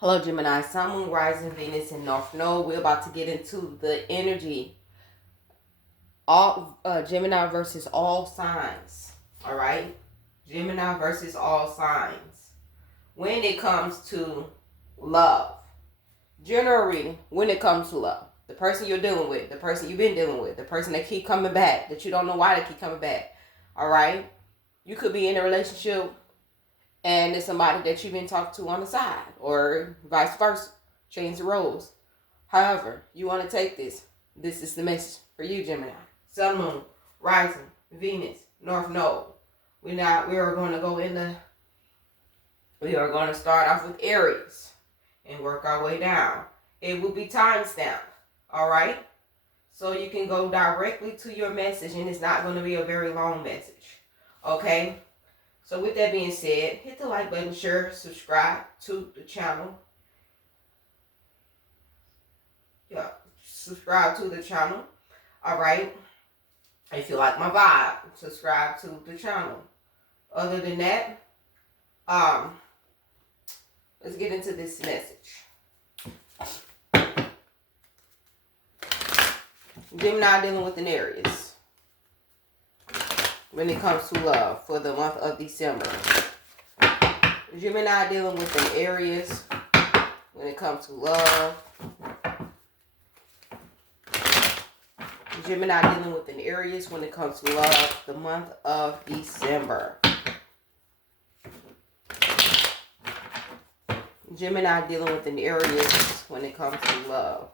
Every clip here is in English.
Hello, Gemini, Sun, Moon, Rising, Venus, and North Node. We're about to get into the energy. All Gemini versus all signs. All right? Gemini versus all signs. When it comes to love. General reading, when it comes to love. The person you're dealing with, the person you've been dealing with, the person that keep coming back, that you don't know why they keep coming back. All right? You could be in a relationship and it's somebody that you've been talking to on the side, or vice versa. Change the roles. However, you want to take this. This is the message for you, Gemini. Sun, Moon, Rising, Venus, North Node. We are going to start off with Aries and work our way down. It will be time stamped. All right? So you can go directly to your message, and it's not going to be a very long message. Okay? So with that being said, hit the like button, share, subscribe to the channel. Yeah, subscribe to the channel. All right. If you like my vibe, subscribe to the channel. Other than that, let's get into this message. Gemini dealing with an Aries when it comes to love for the month of December. Gemini dealing with an Aries when it comes to love. Gemini dealing with an Aries when it comes to love, the month of December. Gemini dealing with an Aries when it comes to love.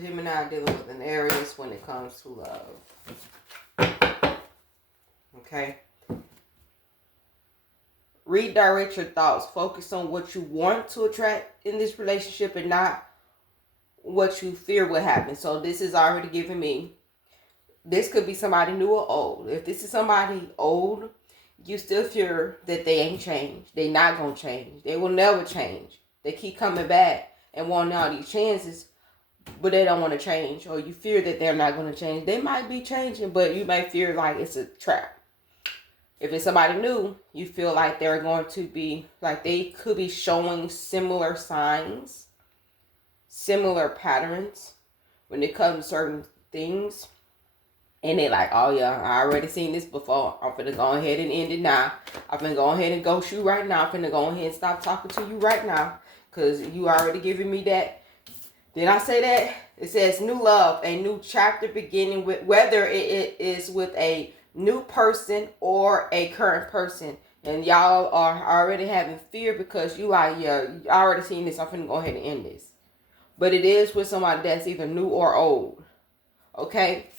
Gemini dealing with an Aries when it comes to love. Okay. Redirect your thoughts. Focus on what you want to attract in this relationship and not what you fear will happen. So this is already giving me, this could be somebody new or old. If this is somebody old, you still fear that they ain't changed. They not going to change. They will never change. They keep coming back and wanting all these chances, but they don't want to change, or you fear that they're not going to change. They might be changing, but you might fear like it's a trap. If it's somebody new, you feel like they're going to be, like they could be showing similar signs, similar patterns when it comes to certain things. And they like, oh yeah, I already seen this before. I'm finna go ahead and end it now. I'm finna go ahead and ghost you right now. I'm finna go ahead and stop talking to you right now, because you already giving me that. Did I say that? It says new love, a new chapter beginning with, whether it is with a new person or a current person. And y'all are already having fear because you like, yeah, I already seen this. I'm finna go ahead and end this. But it is with somebody that's either new or old. Okay?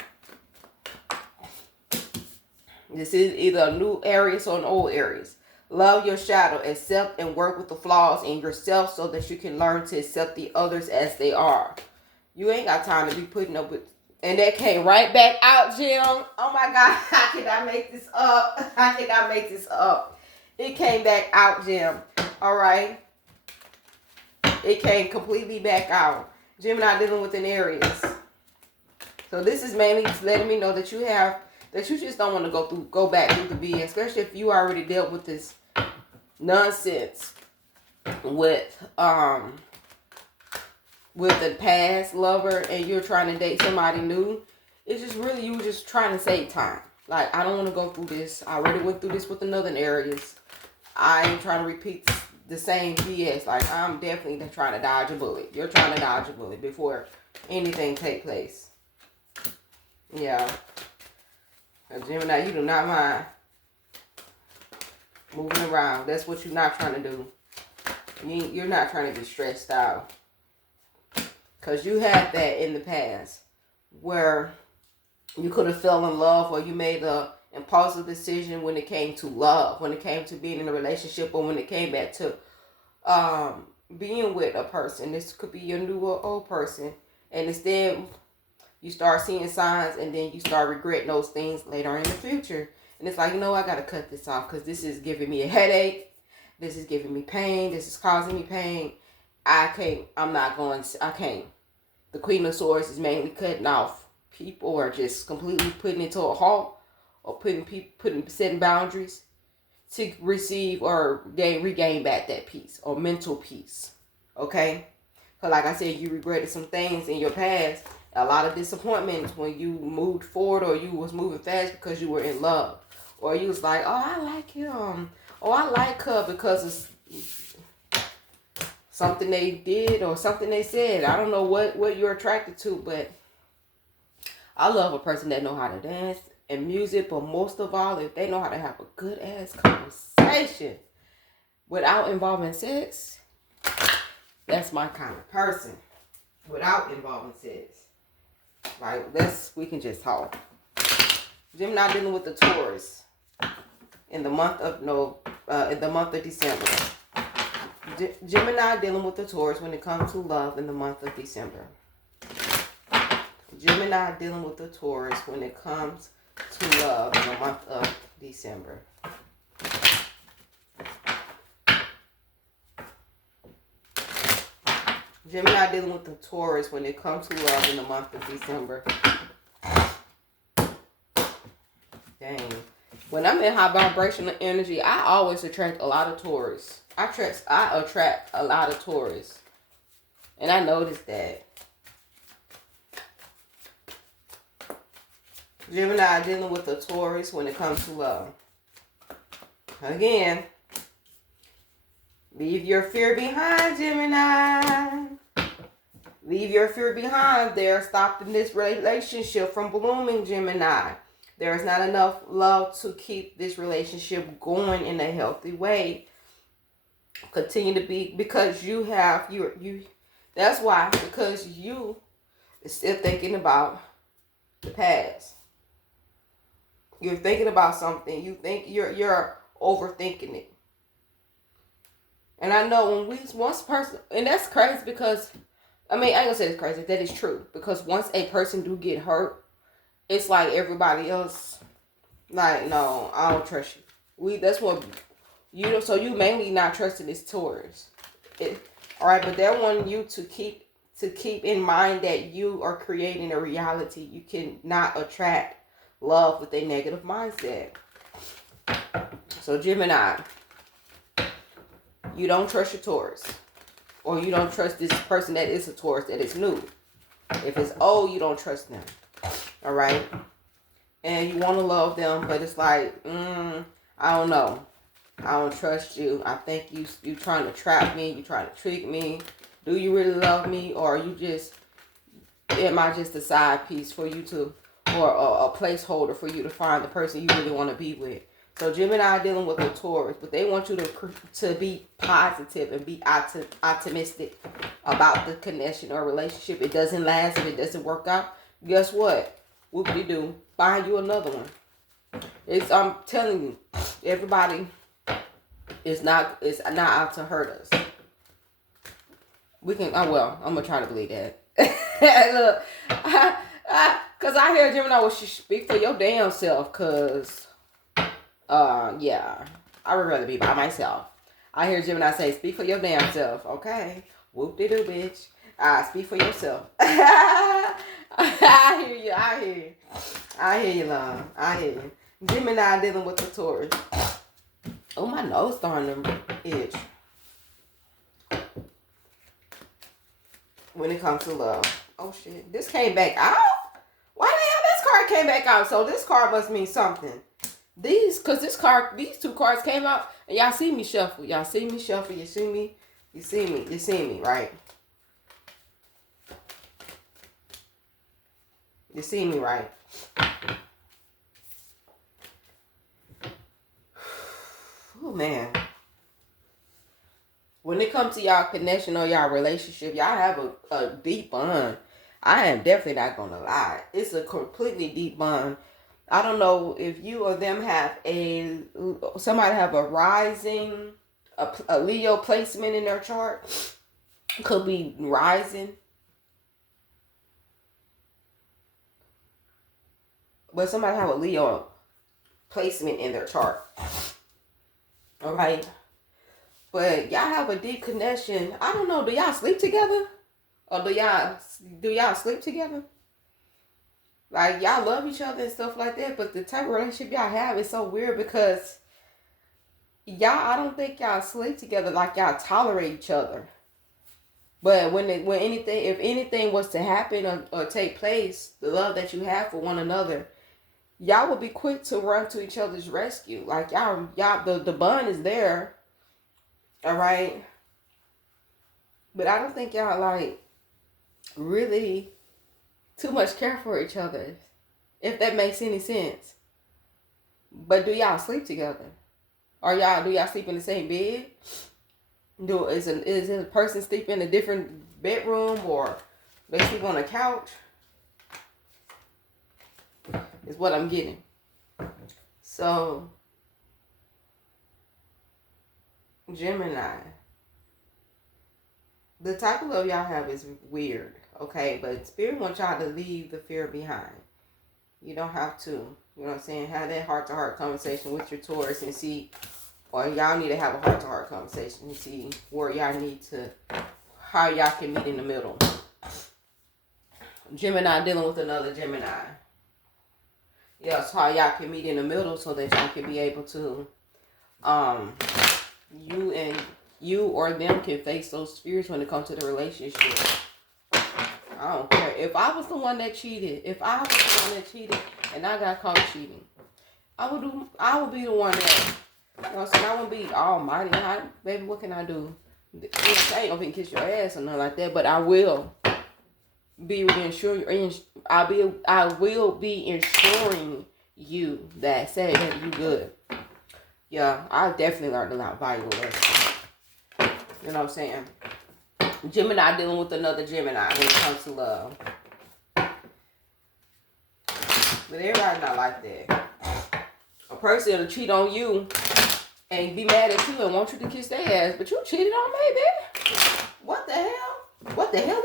This is either a new Aries or an old Aries. Love your shadow. Accept and work with the flaws in yourself so that you can learn to accept the others as they are. You ain't got time to be putting up with... And that came right back out, Jim. Oh my God. How can I make this up? How can I make this up? It came back out, Jim. All right. It came completely back out. Gemini dealing with an Aries. So this is mainly letting me know that you have... that you just don't want to go back through the BS, especially if you already dealt with this nonsense with a past lover and you're trying to date somebody new. It's just really you just trying to save time. Like, I don't want to go through this. I already went through this with another Aries. I ain't trying to repeat the same BS. Like, I'm definitely trying to dodge a bullet. You're trying to dodge a bullet before anything take place. Yeah. Gemini, you do not mind moving around. That's what you're not trying to do. You're not trying to be stressed out. Because you had that in the past where you could have fell in love, or you made an impulsive decision when it came to love, when it came to being in a relationship, or when it came back to being with a person. This could be your new or old person. And instead... you start seeing signs, and then you start regretting those things later in the future. And it's like, you know, I got to cut this off because this is giving me a headache. This is giving me pain. This is causing me pain. I can't. The Queen of Swords is mainly cutting off people or just completely putting it to a halt or setting boundaries to receive or regain back that peace or mental peace. Okay? Because like I said, you regretted some things in your past. A lot of disappointments when you moved forward or you was moving fast because you were in love. Or you was like, oh, I like him. Oh, I like her because of something they did or something they said. I don't know what you're attracted to, but I love a person that know how to dance and music, but most of all, if they know how to have a good ass conversation without involving sex, that's my kind of person. Without involving sex. Like, we can just talk. Gemini dealing with the Taurus in the month of December. Gemini dealing with the Taurus when it comes to love in the month of December. Gemini dealing with the Taurus when it comes to love in the month of December. Gemini dealing with the Taurus when it comes to love in the month of December. Dang. When I'm in high vibrational energy, I always attract a lot of Taurus. I attract a lot of Taurus. And I noticed that. Gemini dealing with the Taurus when it comes to love. Again, leave your fear behind, Gemini. Leave your fear behind. They're stopping this relationship from blooming, Gemini. There is not enough love to keep this relationship going in a healthy way. Continue to be, because you that's why, because you are still thinking about the past. You're thinking about something. You think you're overthinking it. And I know once a person, and that's crazy because, I ain't gonna say it's crazy, that is true. Because once a person do get hurt, it's like everybody else, like, no, I don't trust you. That's what, so you mainly not trusting this Taurus. Alright, but they're wanting you to keep in mind that you are creating a reality. You cannot attract love with a negative mindset. So Gemini, you don't trust your Taurus. Or you don't trust this person that is a Taurus that is new. If it's old, you don't trust them. Alright? And you want to love them, but it's like, I don't know. I don't trust you. I think you trying to trap me. You trying to trick me. Do you really love me? Or are you just, am I just a side piece for you to, or a placeholder for you to find the person you really want to be with? So Gemini dealing with a Taurus, but they want you to be positive and be optimistic about the connection or relationship. It doesn't last. If it doesn't work out, guess what? Whoop-de-doo. Find you another one. I'm telling you, everybody is not out to hurt us. We can, I'm going to try to believe that. Look, because I hear Gemini, well, she speak for your damn self, because, yeah, I would rather be by myself. I hear Gemini say, speak for your damn self. Okay. Whoop-de-doo, bitch. Speak for yourself. I hear you. I hear you, love. I hear you. Gemini dealing with the Taurus. Oh, my nose starting to itch. When it comes to love. Oh, shit. This came back out? Why the hell this card came back out? So this card must mean something. These two cards came out, and y'all see me shuffle. You see me, right? You see me, right? Oh, man. When it comes to y'all connection or y'all relationship, y'all have a deep bond. I am definitely not going to lie. It's a completely deep bond. I don't know if you or them have somebody have a rising, a Leo placement in their chart. Could be rising. But somebody have a Leo placement in their chart. All right. But y'all have a deep connection. I don't know. Do y'all sleep together? Or do y'all sleep together? Like, y'all love each other and stuff like that. But the type of relationship y'all have is so weird because I don't think y'all sleep together like y'all tolerate each other. But if anything was to happen or take place, the love that you have for one another, y'all will be quick to run to each other's rescue. Like y'all, the bond is there. All right. But I don't think y'all like really too much care for each other, if that makes any sense. But do y'all sleep together? Or do y'all sleep in the same bed? Is a person sleep in a different bedroom, or they sleep on a couch? Is what I'm getting. So, Gemini, the type of love y'all have is weird, okay? But Spirit wants y'all to leave the fear behind. You don't have to, you know what I'm saying, have that heart-to-heart conversation with your Taurus and see, or y'all need to have a heart-to-heart conversation and see where y'all need to, how y'all can meet in the middle. Gemini dealing with another Gemini. Yeah, so how y'all can meet in the middle so that y'all can be able to, you or them can face those fears when it comes to the relationship. I don't care. If I was the one that cheated, and I got caught cheating, I would be the one that, you know what I'm saying, I wouldn't be almighty. Baby, what can I do? I ain't gonna kiss your ass or nothing like that, but I will be ensuring. I will be ensuring you that say that you good. Yeah, I definitely learned a lot of valuable lessons. You know what I'm saying? Gemini dealing with another Gemini when it comes to love. But everybody's not like that. A person will cheat on you and be mad at you and want you to kiss their ass, but you cheated on me, baby. What the hell? What the hell,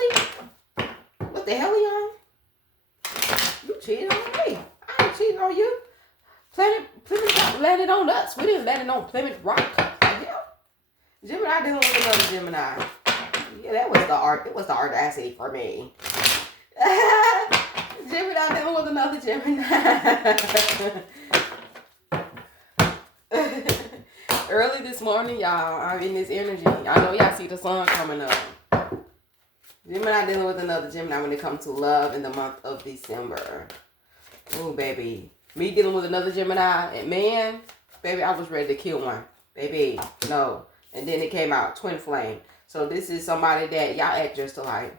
Leon? You cheated on me. I ain't cheating on you. Plymouth landed on us. We didn't land on Plymouth Rock. Yeah. Gemini dealing with another Gemini. Yeah, that was the art. It was the audacity for me. Gemini dealing with another Gemini. Early this morning, y'all, I'm in this energy. I know y'all see the sun coming up. Gemini dealing with another Gemini when it comes to love in the month of December. Oh, baby. Me dealing with another Gemini. And man, baby, I was ready to kill one. Baby, no. And then it came out, twin flame. So this is somebody that y'all act just alike.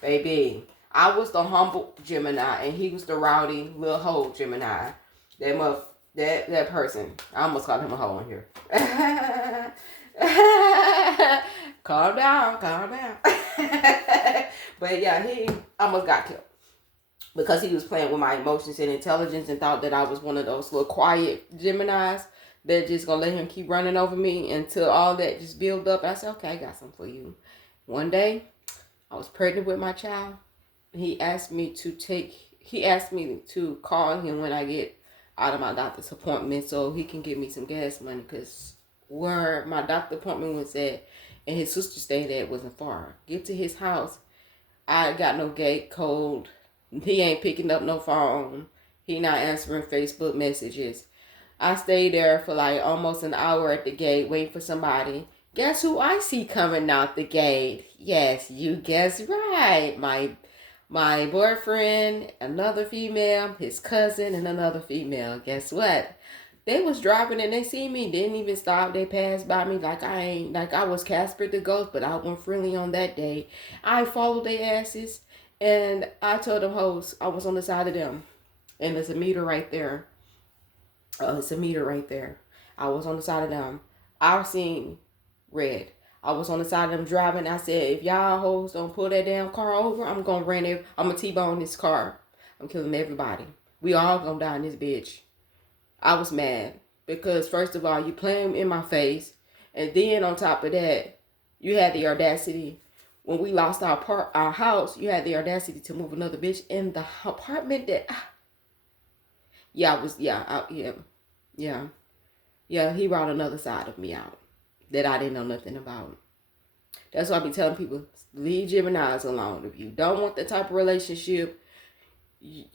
Baby, I was the humble Gemini, and he was the rowdy little hoe Gemini. That person. I almost called him a hoe in here. Calm down. But yeah, he almost got killed. Because he was playing with my emotions and intelligence and thought that I was one of those little quiet Geminis that just gonna let him keep running over me until all that just build up. I said, okay, I got something for you. One day, I was pregnant with my child. He asked me to call him when I get out of my doctor's appointment so he can give me some gas money, because where my doctor appointment was at and his sister stayed at wasn't far. Get to his house, I got no gate code. He ain't picking up no phone. He not answering Facebook messages. I stayed there for like almost an hour at the gate waiting for somebody. Guess who I see coming out the gate? Yes, you guessed right. My boyfriend, another female, his cousin, and another female. Guess what? They was driving and they see me, didn't even stop. They passed by me like I was Casper the Ghost, but I went friendly on that day. I followed their asses and I told them hoes I was on the side of them. And there's a meter right there. I was on the side of them. I seen red. I was on the side of them driving. I said, if y'all hoes don't pull that damn car over, I'm going to T-bone this car. I'm killing everybody. We all going to die in this bitch. I was mad because, first of all, you playing in my face. And then on top of that, you had the audacity. When we lost our house, you had the audacity to move another bitch in the apartment that... Yeah, he brought another side of me out. that I didn't know nothing about. That's why I be telling people, leave Geminis alone. If you don't want that type of relationship,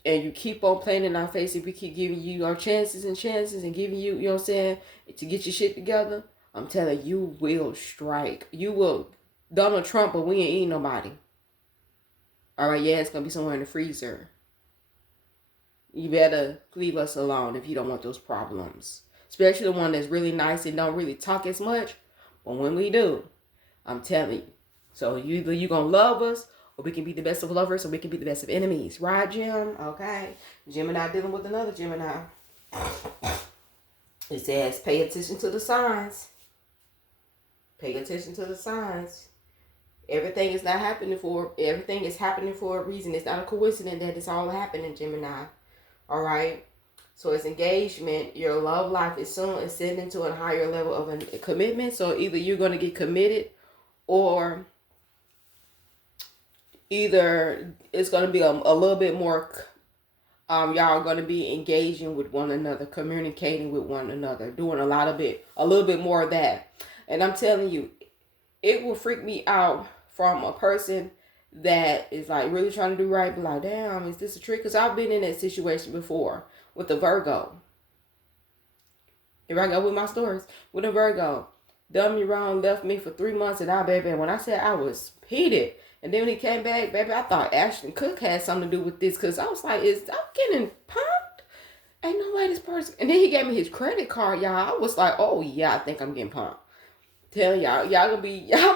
and you keep on playing in our face, if we keep giving you our chances and chances and giving you, you know what I'm saying, to get your shit together, I'm telling you, you will strike. You will Donald Trump, but we ain't eating nobody. All right, yeah, it's going to be somewhere in the freezer. You better leave us alone if you don't want those problems. Especially the one that's really nice and don't really talk as much. But when we do, I'm telling you. So either you're going to love us, or we can be the best of lovers, or we can be the best of enemies. Right, Jim? Okay. Gemini dealing with another Gemini. It says, pay attention to the signs. Pay attention to the signs. Everything is happening for a reason. It's not a coincidence that it's all happening, Gemini. All right. So it's engagement. Your love life is soon ascending to a higher level of a commitment. So either you're going to get committed, or either it's going to be a little bit more, y'all are going to be engaging with one another, communicating with one another, doing a little bit more of that. And I'm telling you, it will freak me out from a person that is like really trying to do right, but like, damn, is this a trick? Because I've been in that situation before with a Virgo. Here I go with my stories. With a Virgo. Done me wrong, left me for 3 months, and baby, when I said I was heated, and then when he came back, baby, I thought Ashton Cook had something to do with this, because I was like, I'm getting pumped? Ain't no way this person. And then he gave me his credit card, y'all. I was like, oh yeah, I think I'm getting pumped. Tell y'all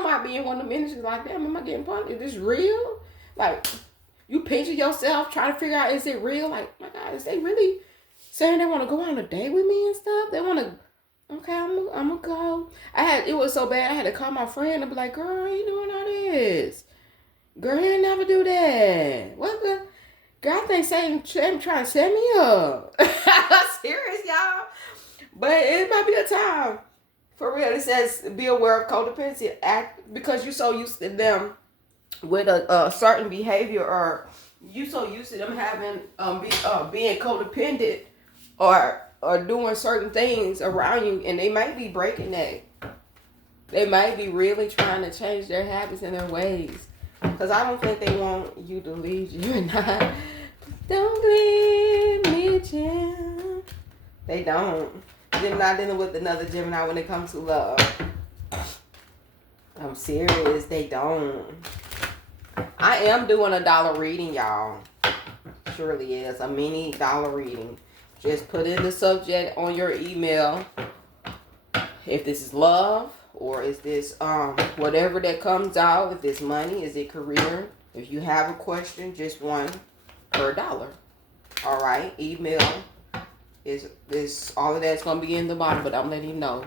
might be in one of the ministries like, damn, am I getting pumped? Is this real? Like, you picture yourself trying to figure out, is it real? Like, my God, is they really saying they want to go on a date with me and stuff? They want to, okay, I'm gonna go. It was so bad, I had to call my friend and be like, girl, you doing all this? Girl, you never do that. What the? Girl, I think Satan trying to set me up. Serious, y'all. But it might be a time. For real, it says, be aware of codependency. Act because you're so used to them with a certain behavior, or you so used to them having being codependent or doing certain things around you, and they might be breaking that. They might be really trying to change their habits and their ways. Because I don't think they want you to leave you and not. Don't leave me, Jim. They don't. Gemini dealing with another Gemini when it comes to love. I'm serious. They don't. I am doing a dollar reading, y'all. Surely is. A mini dollar reading. Just put in the subject on your email. If this is love, or is this whatever that comes out. If it's money, is it career? If you have a question, just one per dollar. All right. Email. Is all of that's gonna be in the bottom, but I'm letting you know.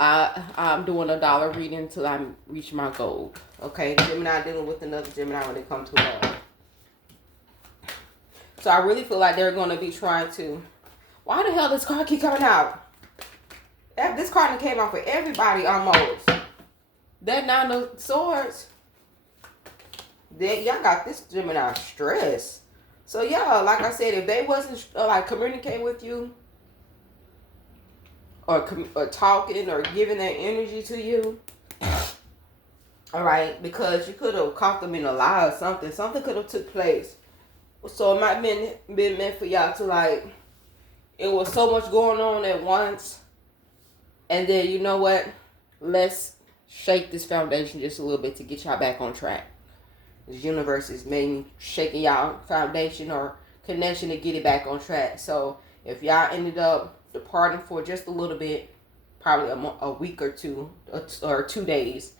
I'm doing a dollar reading until I reach my goal. Okay, Gemini dealing with another Gemini when it comes to love. So I really feel like they're gonna be trying to. Why the hell does this card keep coming out? This card came out for everybody almost. That Nine of Swords. Y'all got this Gemini stress. So yeah, like I said, if they wasn't like communicating with you, or talking or giving their energy to you, all right, because you could have caught them in a lie or something. Something could have took place. So it might have been meant for y'all to like. It was so much going on at once, and then you know what? Let's shake this foundation just a little bit to get y'all back on track. The universe is maybe shaking y'all foundation or connection to get it back on track. So if y'all ended up departing for just a little bit, probably a week or two, or 2 days,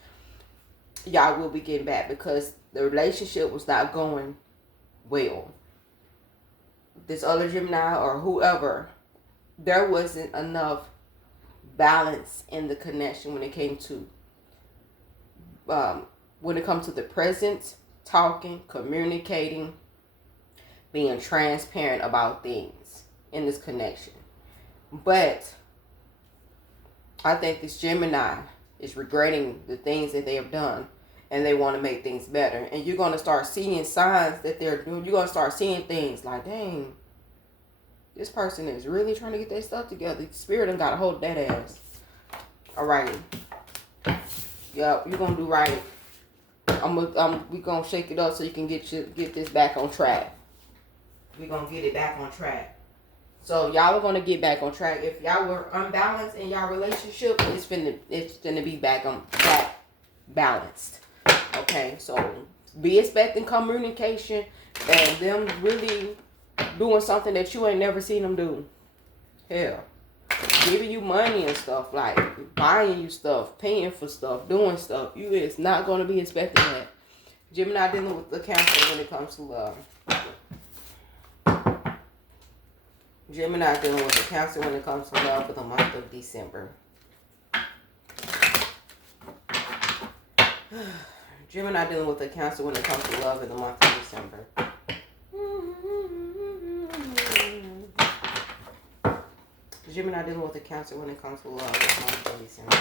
y'all will be getting back because the relationship was not going well. This other Gemini or whoever, there wasn't enough balance in the connection when it came to the present. Talking, communicating, being transparent about things in this connection. But I think this Gemini is regretting the things that they have done, and they want to make things better. And you're going to start seeing signs that they're doing. You're going to start seeing things like, dang, this person is really trying to get their stuff together. Spirit done got a hold of that ass. All right. Yep, you're gonna do right. We gonna shake it up so you can get this back on track. We're gonna get it back on track. So y'all are gonna get back on track. If y'all were unbalanced in y'all relationship, it's gonna be back balanced. Okay, so be expecting communication and them really doing something that you ain't never seen them do. Hell, giving you money and stuff, like buying you stuff, paying for stuff, doing stuff. You is not gonna be expecting that. Gemini dealing with the Cancer when it comes to love. Gemini dealing with the Cancer when it comes to love for the month of December. Gemini dealing with the Cancer when it comes to love in the month of December. Gemini dealing with the Cancer when it comes to love in the month of December.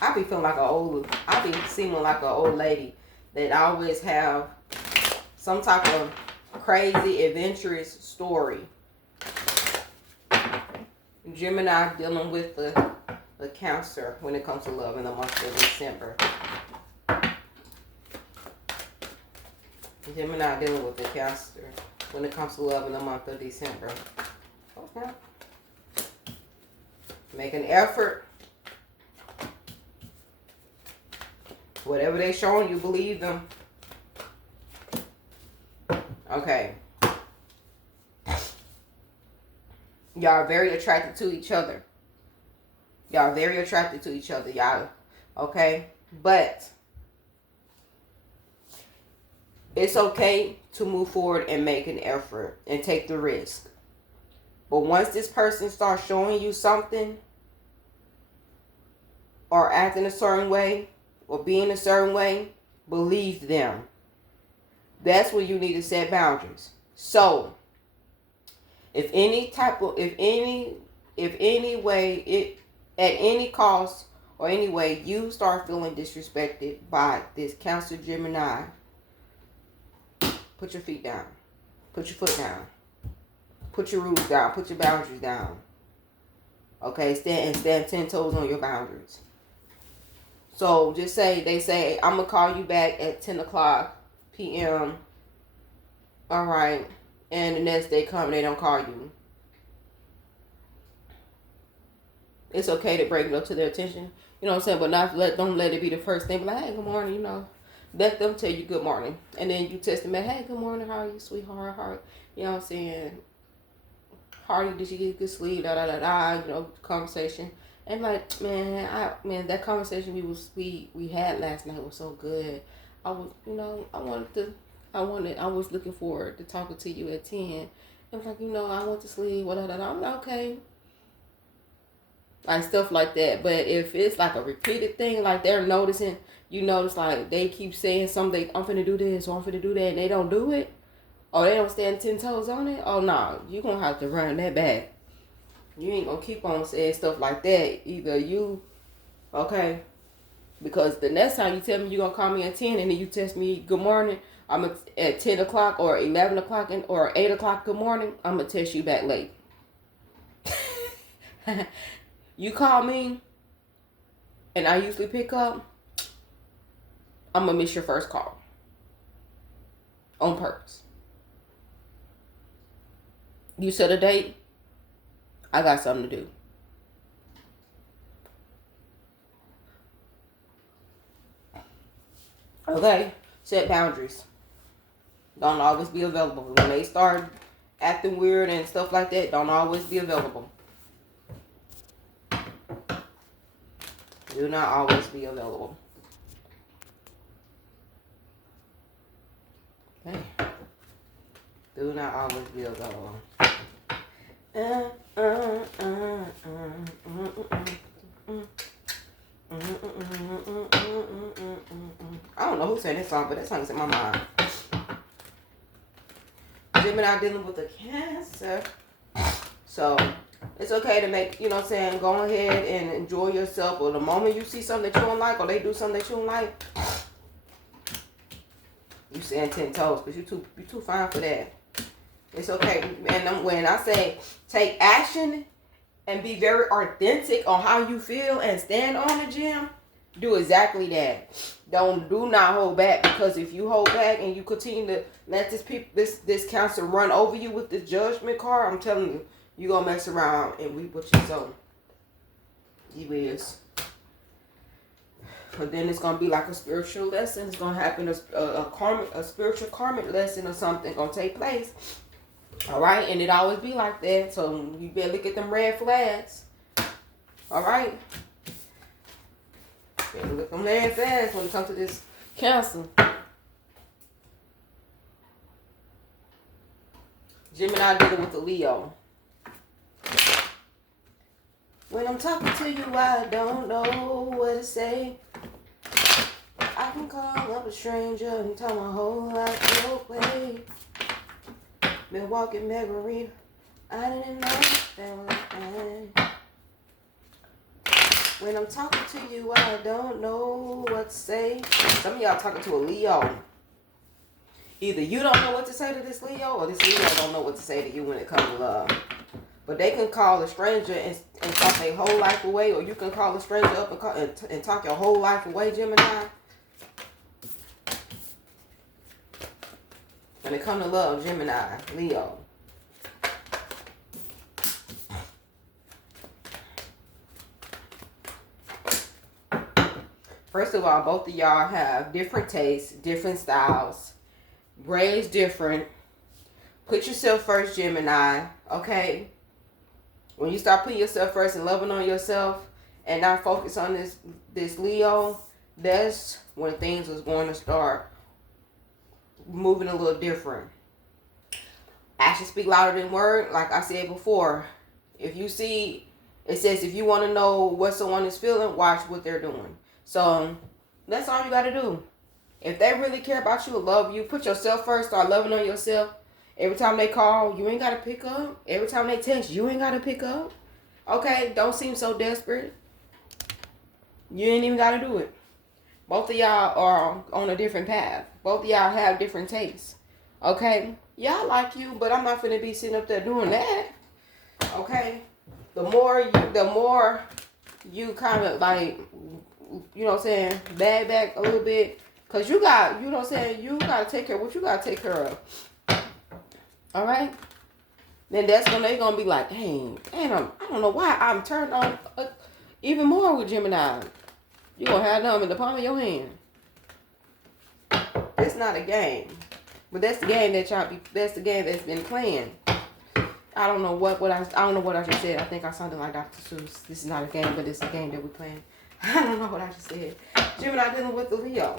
I be seeming like an old lady that always have some type of crazy, adventurous story. Gemini dealing with the Cancer when it comes to love in the month of December. Gemini dealing with the Cancer when it comes to love in the month of December. Okay. Make an effort. Whatever they showing you, believe them. Okay. Y'all are very attracted to each other. Y'all are very attracted to each other. Y'all, okay? But it's okay to move forward and make an effort and take the risk. But once this person starts showing you something or acting a certain way or being a certain way, believe them. That's when you need to set boundaries. So, if any way, at any cost or any way you start feeling disrespected by this Cancer Gemini, put your feet down. Put your foot down. Put your rules down. Put your boundaries down. Okay, stand 10 toes on your boundaries. So just they say, I'm going to call you back at 10 o'clock p.m. All right. And the next day come, they don't call you. It's okay to break it up to their attention. You know what I'm saying? But don't let it be the first thing. Be like, hey, good morning, you know. Let them tell you good morning. And then you test them back, hey, good morning, how are you, sweetheart? You know what I'm saying? How are you? Did you get good sleep? Da da da da. You know, conversation. And like, man, that conversation we had last night was so good. I was looking forward to talking to you at 10. And like, I went to sleep. Da da da. I'm like, okay. Like stuff like that. But if it's like a repeated thing, like they're noticing, you notice like they keep saying something, I'm finna do this or I'm finna do that, and they don't do it, or they don't stand 10 toes on it, oh no, you're gonna have to run that back. You ain't gonna keep on saying stuff like that. Either you, okay, because the next time you tell me you're gonna call me at 10 and then you text me good morning, I'm at 10 o'clock or 11 o'clock or 8 o'clock good morning, I'm gonna text you back late. You call me and I usually pick up, I'm going to miss your first call. On purpose. You set a date, I got something to do. Okay? Set boundaries. Don't always be available. When they start acting weird and stuff like that, don't always be available. Do not always be available. Okay. Do not always be available. I don't know who sang this song, but that song's in my mind. Gemini dealing with a Cancer. So it's okay to make, go ahead and enjoy yourself. Or the moment you see something that you don't like, or they do something that you don't like, you stand 10 toes, because you're too fine for that. It's okay. And when I say take action, and be very authentic on how you feel and stand on it, Jim, do exactly that. Do not hold back, because if you hold back and you continue to let this Cancer run over you with the Judgment card, I'm telling you, you're gonna mess around and reap what you sow. You is. But then it's gonna be like a spiritual lesson. It's gonna happen, a spiritual karmic lesson or something gonna take place. All right, and it always be like that. So you better look at them red flags. All right, better look at them red flags when it comes to this Cancer. Gemini dealing with the Leo. When I'm talking to you, I don't know what to say. I can call up a stranger and tell my whole life to play. Milwaukee Margarita, I didn't know that was fine. When I'm talking to you, I don't know what to say. Some of y'all talking to a Leo. Either you don't know what to say to this Leo, or this Leo don't know what to say to you when it comes to love. But they can call a stranger and talk their whole life away, or you can call a stranger up and talk your whole life away, Gemini. When it comes to love, Gemini, Leo. First of all, both of y'all have different tastes, different styles, raised different. Put yourself first, Gemini, okay? When you start putting yourself first and loving on yourself and not focus on this Leo, that's when things is going to start moving a little different. Actions speak louder than words. Like I said before, if you see, it says if you want to know what someone is feeling, watch what they're doing. So that's all you got to do. If they really care about you and love you, put yourself first. Start loving on yourself. Every time they call, you ain't got to pick up. Every time they text, you ain't got to pick up. Okay? Don't seem so desperate. You ain't even got to do it. Both of y'all are on a different path. Both of y'all have different tastes. Okay? Yeah, I like you, but I'm not finna be sitting up there doing that. Okay? The more you kind of like, you know what I'm saying, bag back a little bit. Because you got, you know what I'm saying, you got to take care of what you got to take care of. All right? Then that's when they're going to be like, dang, I don't know why I'm turned on even more with Gemini. You're going to have them in the palm of your hand. It's not a game. But that's the game that's the game that's been playing. I don't know what I just said. I think I sounded like Dr. Seuss. This is not a game, but it's a game that we're playing. I don't know what I just said. Gemini dealing with the Leo.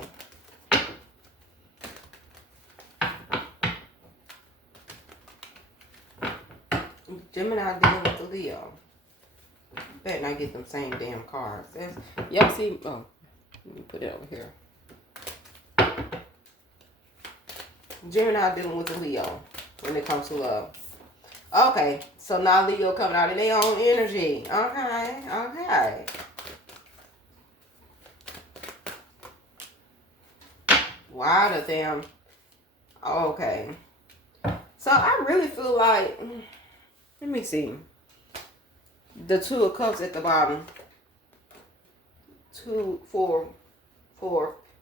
Gemini dealing with the Leo. Better not get them same damn cards. Y'all see? Oh, let me put it over here. Gemini dealing with the Leo when it comes to love. Okay, so now Leo coming out in their own energy. Okay. Wow, the damn. Okay. So I really feel like, let me see. The Two of Cups at the bottom. Four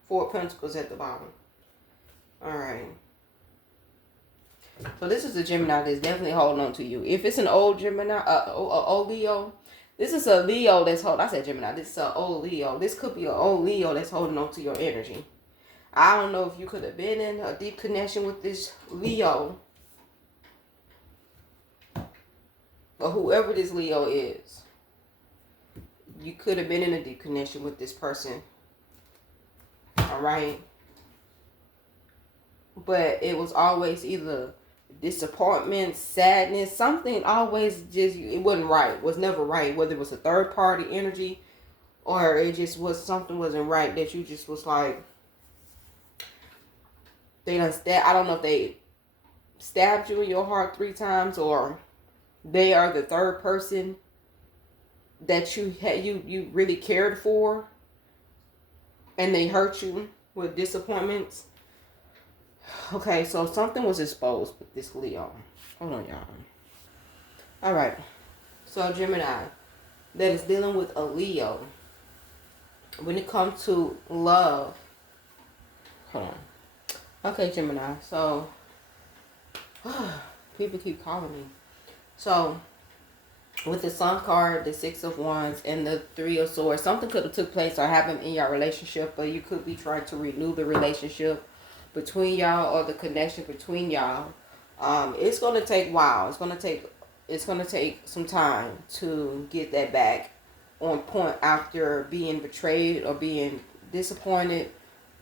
Pentacles at the bottom. All right. So this is a Gemini that's definitely holding on to you. If it's an old Gemini, old Leo, this is a Leo that's holding. I said Gemini. This is an old Leo. This could be an old Leo that's holding on to your energy. I don't know if you could have been in a deep connection with this Leo, or whoever this Leo is. You could have been in a deep connection with this person. All right. But it was always either disappointment, sadness, something always just, it wasn't right. Was never right. Whether it was a third party energy or it just was something wasn't right that you just was like, they done I don't know if they stabbed you in your heart 3 times, or they are the third person that you had, you really cared for, and they hurt you with disappointments. Okay, so something was exposed with this Leo. Hold on, y'all. All right. So Gemini, that is dealing with a Leo. When it comes to love, hold on. Okay, Gemini. So people keep calling me. So with the Sun card, the Six of Wands, and the Three of Swords, something could have took place or happened in your relationship, but you could be trying to renew the relationship between y'all or the connection between y'all. It's gonna take a while. It's gonna take some time to get that back on point after being betrayed or being disappointed,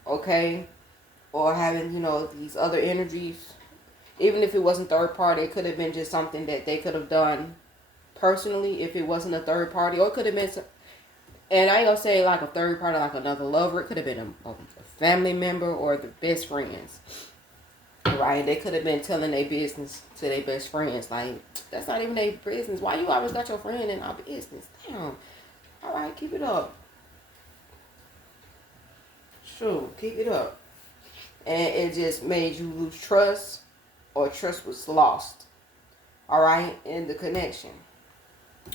okay, or having, you know, these other energies. Even if it wasn't third party, it could have been just something that they could have done personally if it wasn't a third party, or it could have been and I ain't gonna say like a third party, like another lover. It could have been a family member or the best friends, right? They could have been telling their business to their best friends. Like, that's not even their business. Why you always got your friend in our business? Damn. All right, keep it up. Sure, keep it up. And it just made you lose trust, or trust was lost, all right, in the connection.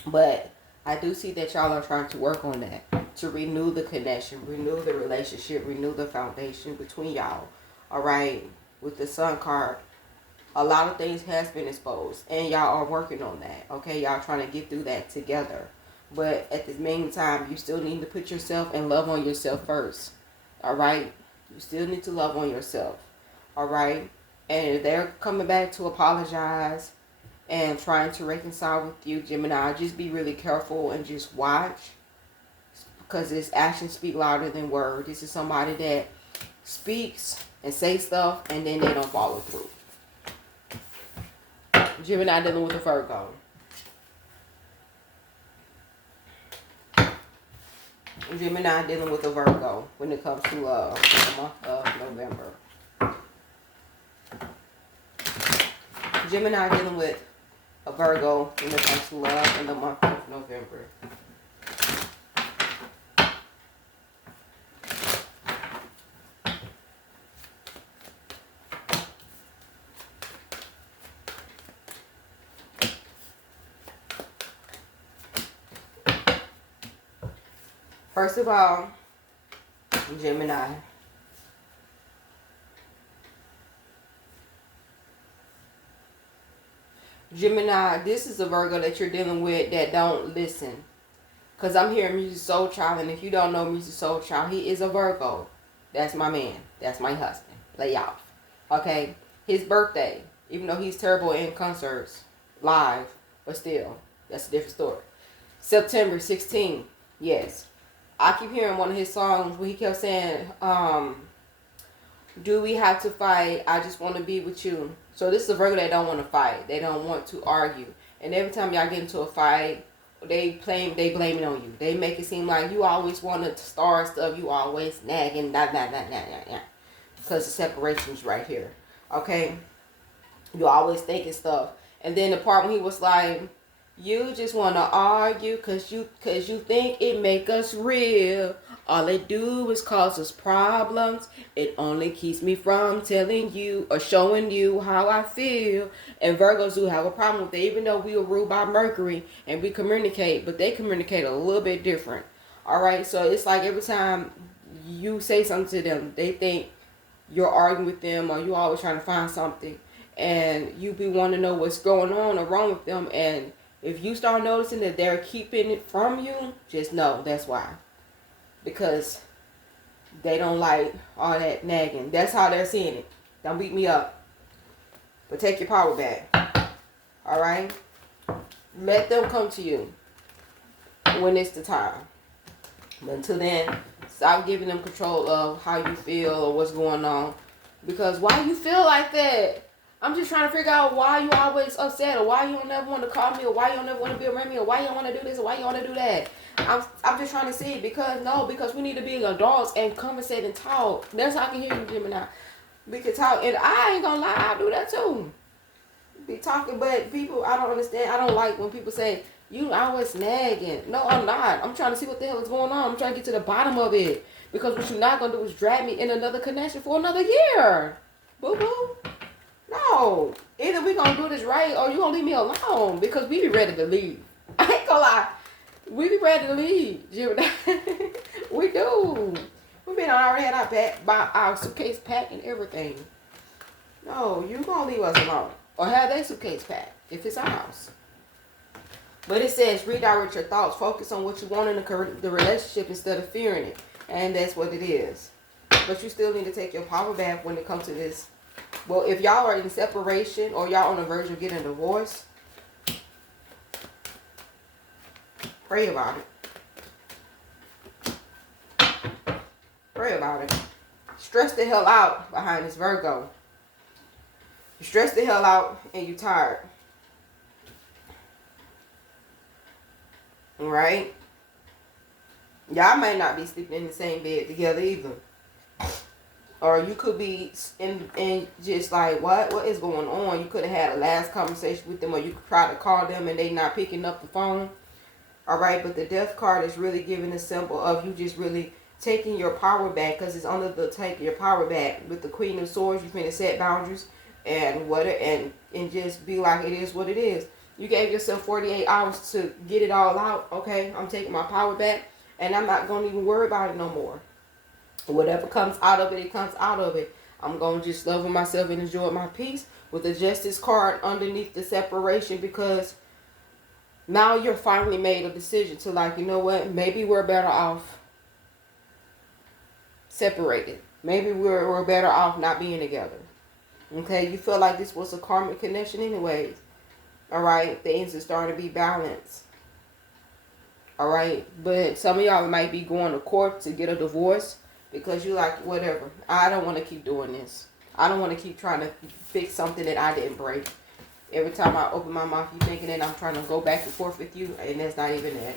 But I do see that y'all are trying to work on that, to renew the connection, renew the relationship, renew the foundation between y'all, all right. With the Sun card, a lot of things has been exposed, and y'all are working on that, okay. Y'all trying to get through that together, but at the meantime, you still need to put yourself and love on yourself first, all right. You still need to love on yourself, all right. And if they're coming back to apologize and trying to reconcile with you, Gemini, just be really careful and just watch, because this actions speak louder than words. This is somebody that speaks and say stuff and then they don't follow through. Gemini dealing with a Virgo. Gemini dealing with a Virgo when it comes to love in the month of November. Gemini dealing with a Virgo when it comes to love in the month of November. First of all, Gemini. Gemini, this is a Virgo that you're dealing with that don't listen. Because I'm hearing Music Soul Child, and if you don't know Music Soul Child, he is a Virgo. That's my man. That's my husband. Lay off. Okay? His birthday, even though he's terrible in concerts, live, but still, that's a different story. September 16th, yes. I keep hearing one of his songs where he kept saying, do we have to fight? I just want to be with you. So this is a Virgo that don't want to fight. They don't want to argue. And every time y'all get into a fight, they blame it on you. They make it seem like you always want to start stuff. You always nagging, because the separation's right here. Okay? You always thinking stuff. And then the part when he was like, you just want to argue because you think it make us real. All it do is cause us problems. It only keeps me from telling you or showing you how I feel. And Virgos do have a problem with it, even though we are ruled by Mercury and we communicate, but they communicate a little bit different. All right, so it's like every time you say something to them, they think you're arguing with them, or you always trying to find something, and you be wanting to know what's going on or wrong with them. And if you start noticing that they're keeping it from you, just know that's why. Because they don't like all that nagging. That's how they're seeing it. Don't beat me up. But take your power back. Alright? Let them come to you when it's the time. But until then, stop giving them control of how you feel or what's going on. Because why you feel like that? I'm just trying to figure out why you always upset, or why you don't never want to call me, or why you don't never want to be around me, or why you don't want to do this, or why you don't want to do that. I'm just trying to see, because we need to be adults and conversate and talk. That's how I can hear you, Gemini. We can talk, and I ain't gonna lie, I do that too. Be talking, but people, I don't understand. I don't like when people say, you always nagging. No, I'm not. I'm trying to see what the hell is going on. I'm trying to get to the bottom of it. Because what you're not gonna do is drag me in another connection for another year. Boo-boo. No. Either we gonna do this right, or you gonna leave me alone, because we be ready to leave. I ain't gonna lie. We be ready to leave, Gemini. We do. We been already had our suitcase packed and everything. No, you gonna leave us alone. Or have their suitcase packed if it's our house. But it says redirect your thoughts. Focus on what you want in the relationship instead of fearing it. And that's what it is. But you still need to take your power back when it comes to this. Well, if y'all are in separation or y'all on the verge of getting a divorce, pray about it. Pray about it. Stress the hell out behind this Virgo. You stress the hell out and you tired. Right? Y'all may not be sleeping in the same bed together either. Or you could be in just like, what is going on? You could have had a last conversation with them, or you could try to call them and they not picking up the phone. All right, but the death card is really giving a symbol of you just really taking your power back, because it's under the take your power back. With the Queen of Swords, you're going to set boundaries and just be like, it is what it is. You gave yourself 48 hours to get it all out. Okay, I'm taking my power back, and I'm not going to even worry about it no more. Whatever comes out of it, it comes out of it. I'm going to just love with myself and enjoy my peace. With the Justice card underneath the separation, because now you're finally made a decision to, like, you know what? Maybe we're better off separated. Maybe we're better off not being together. Okay? You feel like this was a karmic connection anyways. All right? Things are starting to be balanced. All right? But some of y'all might be going to court to get a divorce. Because you like, whatever. I don't want to keep doing this. I don't want to keep trying to fix something that I didn't break. Every time I open my mouth, you thinking that I'm trying to go back and forth with you. And that's not even that.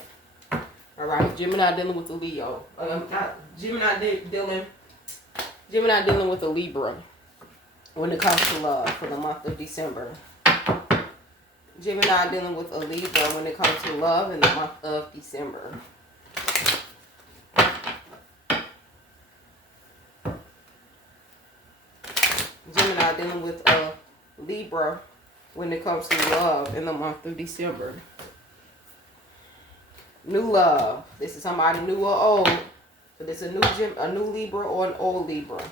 Alright. Gemini dealing with a Leo. Gemini dealing with a Libra. When it comes to love for the month of December. Gemini dealing with a Libra when it comes to love in the month of December. Gemini dealing with a Libra when it comes to love in the month of December. New love. This is somebody new or old. But it's a new Libra or an old Libra.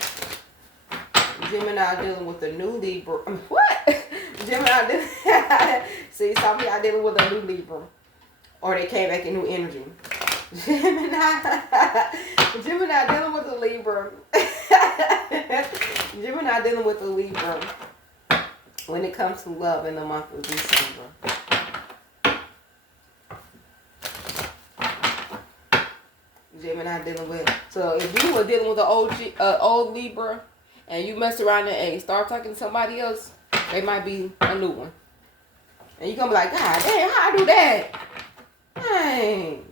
Gemini dealing with a new Libra. What? Gemini dealing. See, some of y'all dealing with a new Libra. Or they came back in new energy. Gemini dealing with a Libra. Gemini dealing with a Libra when it comes to love in the month of December. Gemini dealing with. So if you were dealing with an old Libra and you mess around and start talking to somebody else, they might be a new one. And you're going to be like, God damn, how I do that? Dang.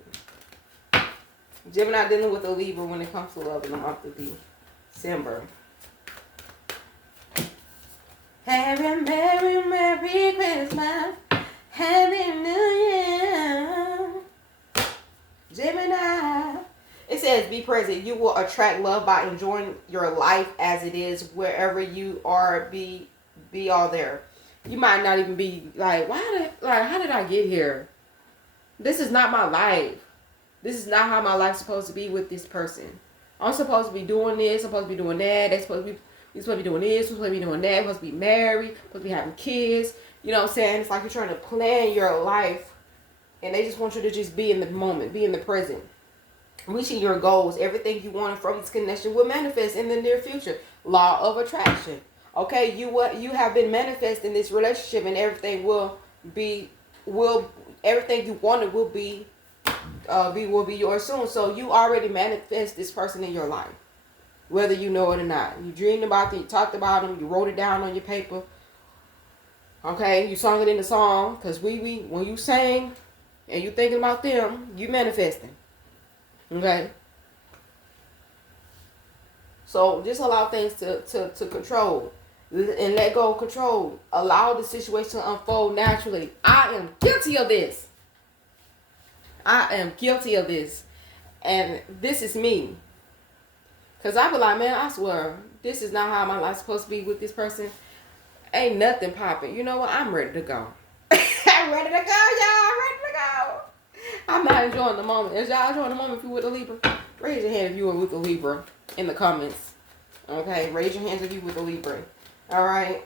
Gemini dealing with a Libra when it comes to love in the month of December. Happy Merry Christmas. Happy New Year. Gemini. It says be present. You will attract love by enjoying your life as it is wherever you are. Be all there. You might not even be like, how did I get here? This is not my life. This is not how my life's supposed to be with this person. I'm supposed to be doing this. I'm supposed to be doing that. You're supposed to be doing this. You're supposed to be doing that. You're supposed to be married. You're supposed to be having kids. You know what I'm saying? It's like you're trying to plan your life. And they just want you to just be in the moment. Be in the present. Reaching your goals. Everything you want from this connection will manifest in the near future. Law of attraction. Okay? You have been manifesting this relationship, and everything everything you wanted will be yours soon. So you already manifest this person in your life, whether you know it or not. You dreamed about them, you talked about them, you wrote it down on your paper. Okay, you sung it in the song, because when you sing and you thinking about them, you manifesting. Okay, so just allow things to control and let go of control. Allow the situation to unfold naturally. I am guilty of this. And this is me. Because I be like, man, I swear, this is not how my life's supposed to be with this person. Ain't nothing popping. You know what? I'm ready to go. I'm ready to go, y'all. I'm ready to God. I'm not enjoying the moment. Is y'all enjoying the moment if you with a Libra? Raise your hand if you were with a Libra in the comments. Okay, raise your hands if you with a Libra. All right.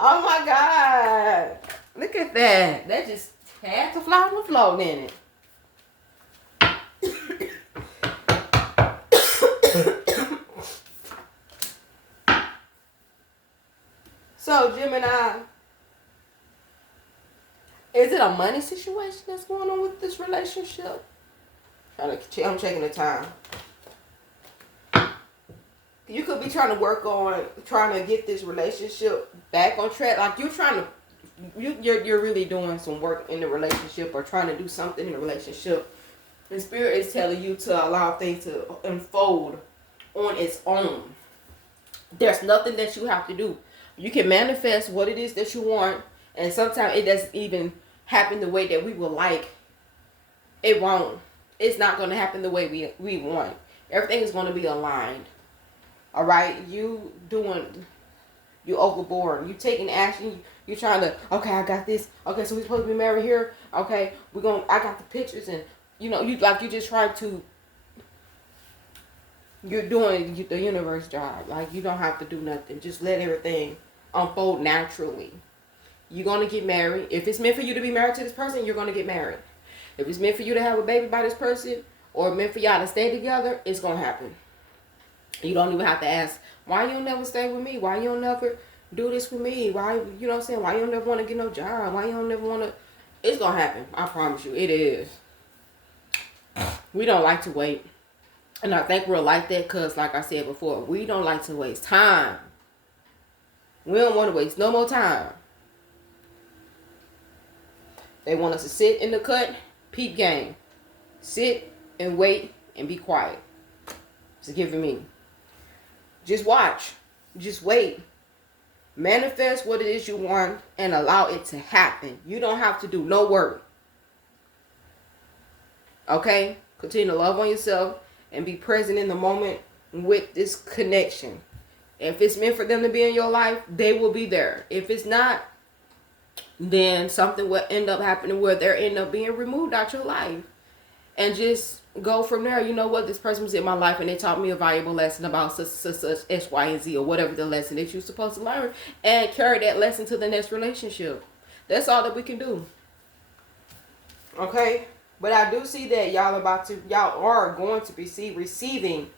Oh my God. Look at that. That just had to fly on the floor, didn't it? So, Gemini, is it a money situation that's going on with this relationship? I'm checking the time. You could be trying to work on trying to get this relationship back on track. Like you're trying to, you're really doing some work in the relationship or trying to do something in the relationship. The spirit is telling you to allow things to unfold on its own. There's nothing that you have to do. You can manifest what it is that you want, and sometimes it doesn't even happen the way that we would like. It won't. It's not going to happen the way we want. Everything is going to be aligned. All right, you overboard. You taking action. You trying to. Okay, I got this. Okay, so we supposed to be married here. Okay, I got the pictures, and you just trying to. You're doing the universe job. Like you don't have to do nothing. Just let everything unfold naturally. You're gonna get married. If it's meant for you to be married to this person, you're gonna get married. If it's meant for you to have a baby by this person, or meant for y'all to stay together, it's gonna happen. You don't even have to ask, why you don't never stay with me? Why you don't never do this with me? Why, you know what I'm saying? Why you don't never want to get no job? Why you don't never want to... It's going to happen. I promise you. It is. We don't like to wait. And I think we're like that because, like I said before, we don't like to waste time. We don't want to waste no more time. They want us to sit in the cut, peep game. Sit and wait and be quiet. It's giving me. Just watch. Just wait. Manifest what it is you want and allow it to happen. You don't have to do no work. Okay? Continue to love on yourself and be present in the moment with this connection. If it's meant for them to be in your life, they will be there. If it's not, then something will end up happening where they end up being removed out your life. And just go from there. You know what? This person was in my life and they taught me a valuable lesson about such X, Y, and Z, or whatever the lesson that you're supposed to learn, and carry that lesson to the next relationship. That's all that we can do. Okay? But I do see that y'all are going to be receiving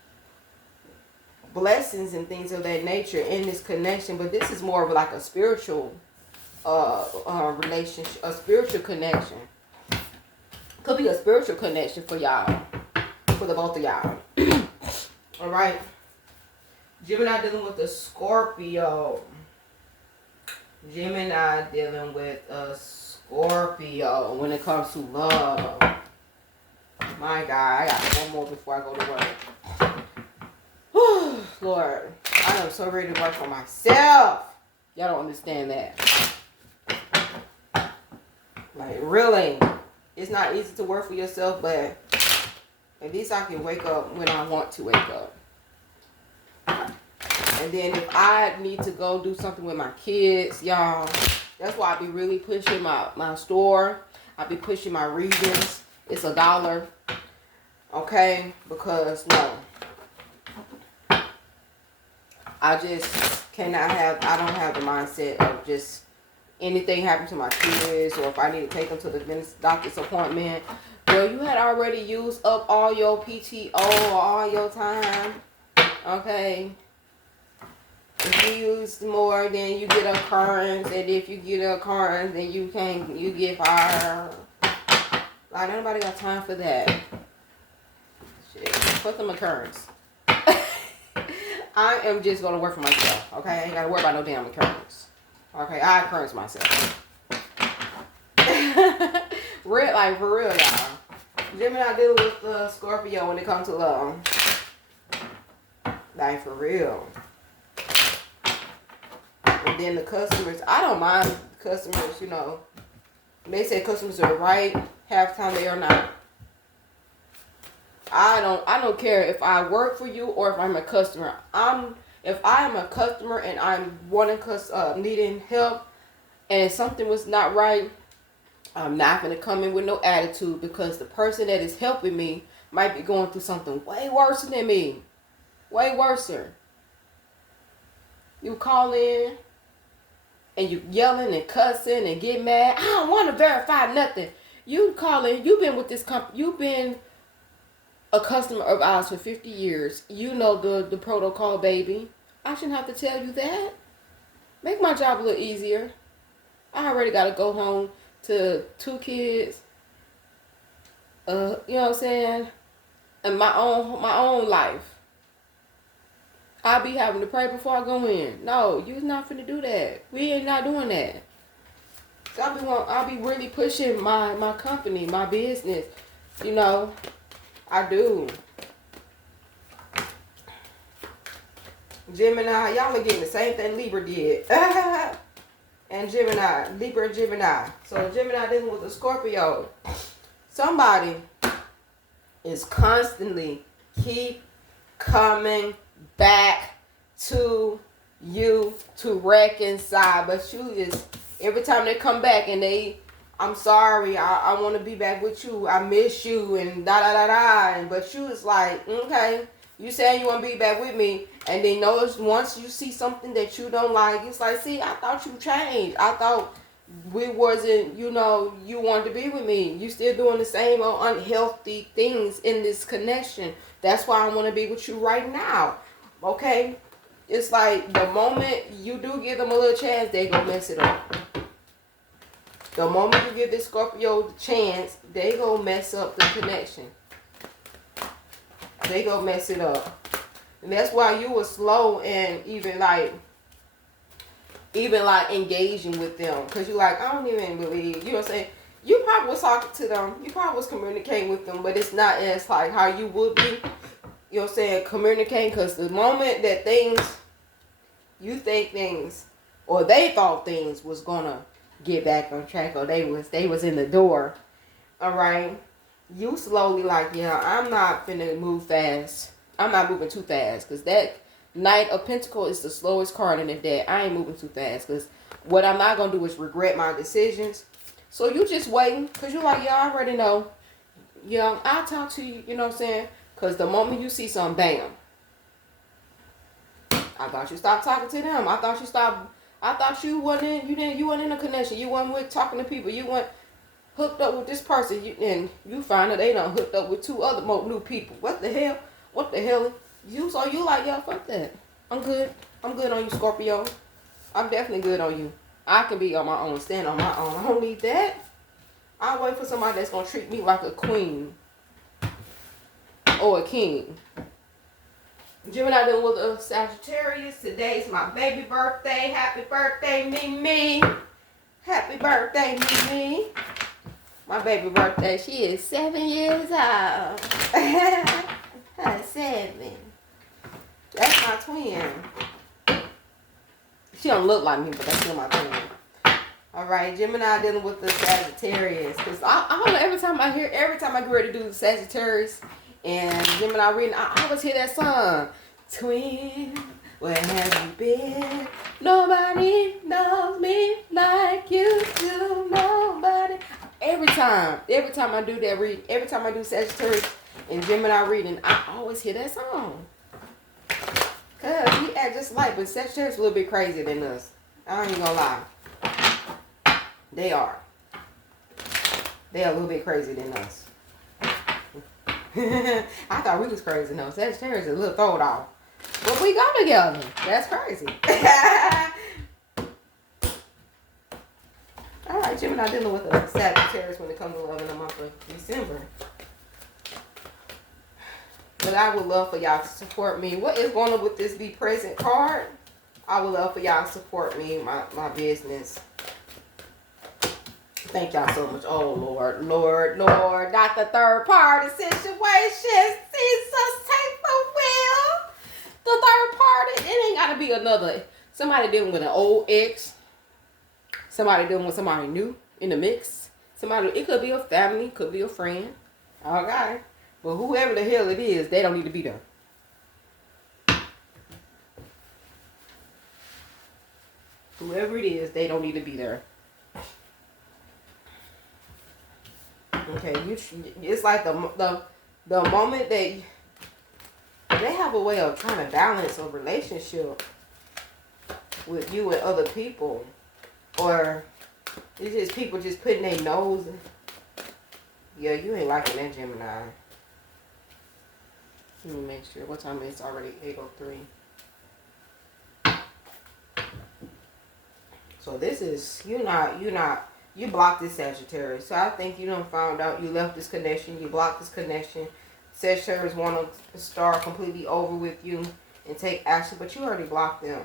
blessings and things of that nature in this connection. But this is more of like a spiritual relationship, a spiritual connection. Could be a spiritual connection for y'all. For the both of y'all. Alright. Gemini dealing with a Scorpio. Gemini dealing with a Scorpio when it comes to love. My God, I got one more before I go to work. Lord, I am so ready to work for myself. Y'all don't understand that. Like, really. It's not easy to work for yourself, but at least I can wake up when I want to wake up. And then if I need to go do something with my kids, y'all, that's why I be really pushing my store. I be pushing my readings. It's $1. Okay? Because, no. I just cannot I don't have the mindset of just anything happen to my kids, or if I need to take them to the doctor's appointment. Well, you had already used up all your PTO or all your time. Okay. If you use more, then you get a occurrence, and if you get an occurrence, then you get fired. Like, nobody got time for that. Shit, fuck them occurrence. I am just gonna work for myself. Okay, I ain't gotta worry about no damn occurrence. Okay, I occurrence myself. Red, like, for real, y'all. Gemini deal with Scorpio when it comes to love. Like, for real. And then the customers, I don't mind customers, you know. They say customers are right, half the time they are not. I don't care if I work for you or if I'm a customer. If I am a customer and I'm needing help and something was not right, I'm not going to come in with no attitude, because the person that is helping me might be going through something way worse than me. Way worse. You call in and you yelling and cussing and get mad. I don't want to verify nothing. You call in. You've been with this company. You've been a customer of ours for 50 years. You know the protocol, baby. I shouldn't have to tell you that. Make my job a little easier. I already got to go home to 2 kids. You know what I'm saying? And my own life. I'll be having to pray before I go in. No, you're not finna do that. We ain't not doing that. So I'll be really pushing my company, my business. You know, I do. Gemini, y'all are getting the same thing Libra did. And Gemini, Libra and Gemini. So Gemini dealing with a Scorpio. Somebody is constantly keep coming back to you to reconcile. But you is, every time they come back and I'm sorry, I want to be back with you, I miss you, and da da da da. But you is like, okay, you saying you want to be back with me, and then once you see something that you don't like, it's like, see, I thought you changed. I thought we wasn't, you wanted to be with me. You still doing the same unhealthy things in this connection. That's why I want to be with you right now. Okay? It's like the moment you do give them a little chance, they gonna mess it up. The moment you give this Scorpio the chance, they gonna mess up the connection. They gonna mess it up. And that's why you were slow and even like engaging with them. Because you're like, I don't even believe, you know what I'm saying? You probably was talking to them. You probably was communicating with them. But it's not as like how you would be, you know what I'm saying, communicating. Because the moment that you think things, or they thought things was going to get back on track, or they was in the door, all right? You slowly like, yeah, I'm not finna move fast. I'm not moving too fast. Because that Knight of Pentacles is the slowest card in the deck. I ain't moving too fast, because what I'm not going to do is regret my decisions. So you just waiting, because you're like, yeah, I already know. Yeah, I'll talk to you, you know what I'm saying? Because the moment you see something, bam. I thought you stopped talking to them. I thought you wasn't in a connection. You wasn't with talking to people. You weren't hooked up with this person. And you find that they done hooked up with 2 other new people. What the hell? So you like, yo, fuck that. I'm good on you, Scorpio. I'm definitely good on you. I can be on my own, stand on my own. I don't need that. I'll wait for somebody that's going to treat me like a queen or a king. Gemini dealing with a Sagittarius. Today's my baby birthday. Happy birthday, Mimi. Happy birthday, Mimi. My baby birthday. She is 7 years old. 7. That's my twin. She don't look like me, but that's still my twin. All right, Gemini dealing with the Sagittarius. Because I don't know, every time I get ready to do the Sagittarius and Gemini reading, I always hear that song. Twin, where have you been? Nobody knows me like you do. Nobody. Every time I do that every time I do Sagittarius and Gemini reading, I always hear that song. Because we act just like, but Sagittarius is a little bit crazier than us. I ain't gonna lie. They are. They are a little bit crazier than us. I thought we was crazy. No, Sagittarius is a little thrown off. But we go together. That's crazy. Alright, Gemini dealing with a Sagittarius when it comes to love in the month of December. But I would love for y'all to support me. What is going on with this Be Present card? I would love for y'all to support me, my business. Thank y'all so much. Oh, Lord. Not the third party situation. Jesus, take the wheel. The third party. It ain't got to be another. Somebody dealing with an old ex. Somebody dealing with somebody new in the mix. It could be a family. Could be a friend. Okay. But whoever the hell it is, they don't need to be there. Whoever it is, they don't need to be there. Okay, it's like the moment that they have a way of trying to balance a relationship with you and other people, or it's just people just putting their nose. Yeah, you ain't liking that, Gemini. Let me make sure. What time is it? It's already 8:03. So this is, you blocked this Sagittarius. So I think you done found out, you left this connection, you blocked this connection. Sagittarius want to start completely over with you and take action, but you already blocked them.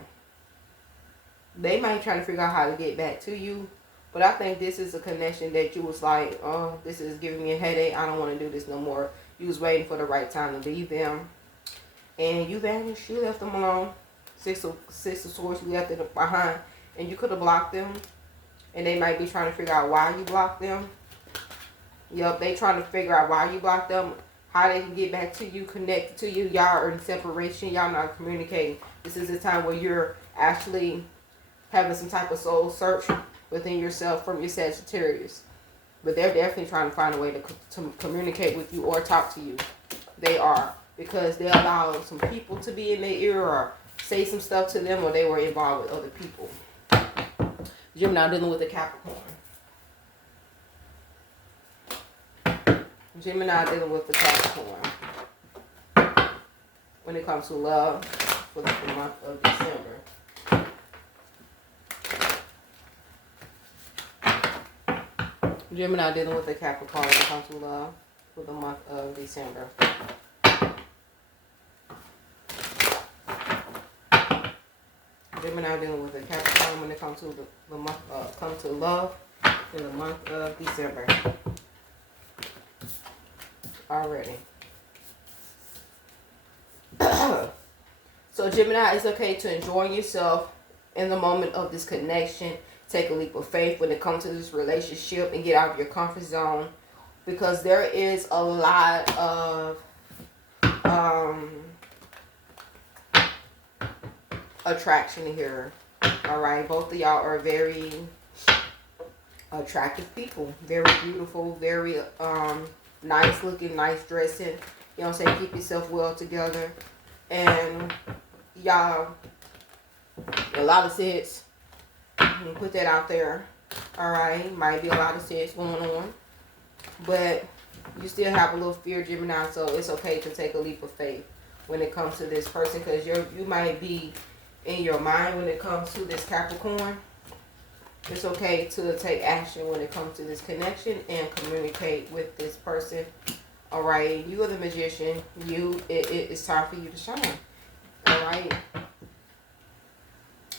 They might be trying to figure out how to get back to you, but I think this is a connection that you was like, oh, this is giving me a headache, I don't want to do this no more. You was waiting for the right time to leave them, and you vanished, you left them alone. Six of Swords, you left it behind. And you could have blocked them. And they might be trying to figure out why you blocked them. Yep, they trying to figure out why you blocked them. How they can get back to you, connect to you. Y'all are in separation. Y'all not communicating. This is a time where you're actually having some type of soul search within yourself from your Sagittarius. But they're definitely trying to find a way to communicate with you or talk to you. They are. Because they allow some people to be in their ear or say some stuff to them, or they were involved with other people. Gemini dealing with a Capricorn. Gemini dealing with the Capricorn. When it comes to love for the month of December. Gemini dealing with the Capricorn when it comes to love for the month of December. Gemini dealing with a Capricorn when it comes to the month, comes to love in the month of December. Already. So Gemini, it's okay to enjoy yourself in the moment of this connection. Take a leap of faith when it comes to this relationship and get out of your comfort zone, because there is a lot of attraction here. All right, both of y'all are very attractive people, very beautiful, very nice looking, nice dressing. You know what I'm saying? Keep yourself well together, and y'all a lot of sex. Put that out there. All right, might be a lot of sex going on, but you still have a little fear, Gemini. So it's okay to take a leap of faith when it comes to this person, because you might be in your mind when it comes to this Capricorn. It's okay to take action when it comes to this connection and communicate with this person. All right, you are the magician. It's time for you to shine. All right,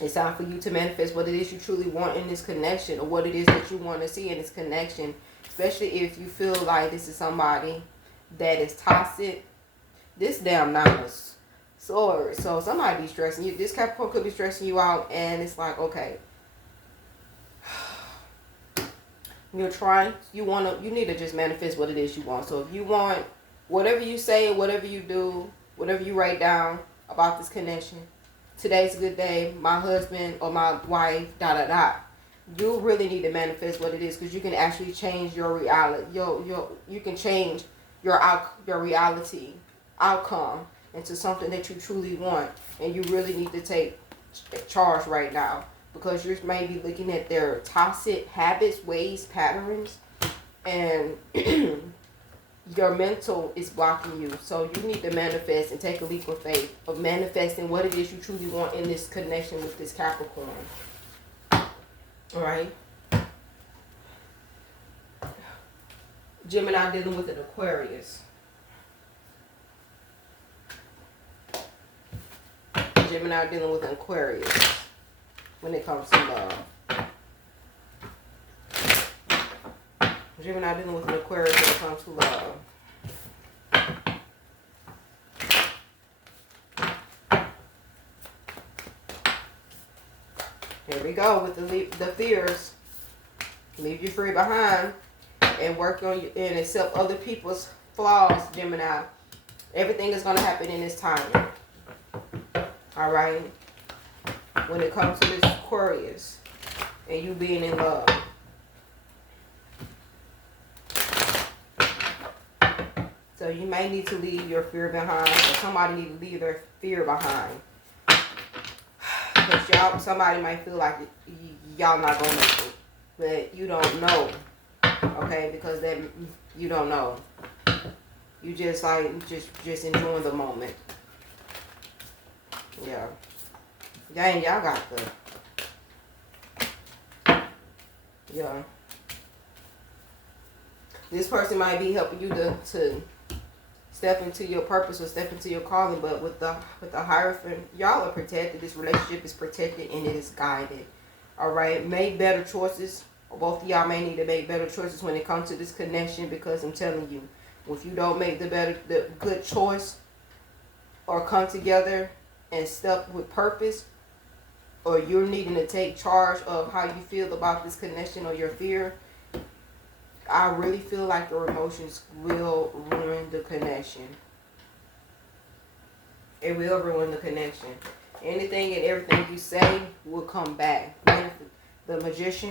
it's time for you to manifest what it is you truly want in this connection, or what it is that you want to see in this connection. Especially if you feel like this is somebody that is toxic. This damn Nine Swords. So somebody be stressing you. This Capricorn could be stressing you out, and it's like, okay, you're trying. You need to just manifest what it is you want. So if you want whatever you say, whatever you do, whatever you write down about this connection, today's a good day. My husband or my wife, ... You really need to manifest what it is, because you can actually change your reality. You can change your reality outcome into something that you truly want, and you really need to take charge right now, because you may be looking at their toxic habits, ways, patterns, and your mental is blocking you. So you need to manifest and take a leap of faith of manifesting what it is you truly want in this connection with this Capricorn. All right. Gemini dealing with an Aquarius. Gemini dealing with an Aquarius when it comes to love. Gemini dealing with an Aquarius when it comes to love. Here we go with the fears. Leave your fear behind and work on you and accept other people's flaws, Gemini. Everything is going to happen in its time. All right. When it comes to this Aquarius and you being in love. So you may need to leave your fear behind, or somebody need to leave their fear behind. Because somebody might feel like y'all not gonna make it, but you don't know, okay? Because that you don't know. You just just enjoying the moment. Yeah. Dang, y'all got yeah. This person might be helping you to step into your purpose or step into your calling, but with the Hierophant, y'all are protected. This relationship is protected and it is guided. All right, make better choices. Both of y'all may need to make better choices when it comes to this connection, because I'm telling you, if you don't make the good choice or come together and step with purpose, or you're needing to take charge of how you feel about this connection or your fear, I really feel like your emotions will ruin the connection. It will ruin the connection. Anything and everything you say will come back. The Magician.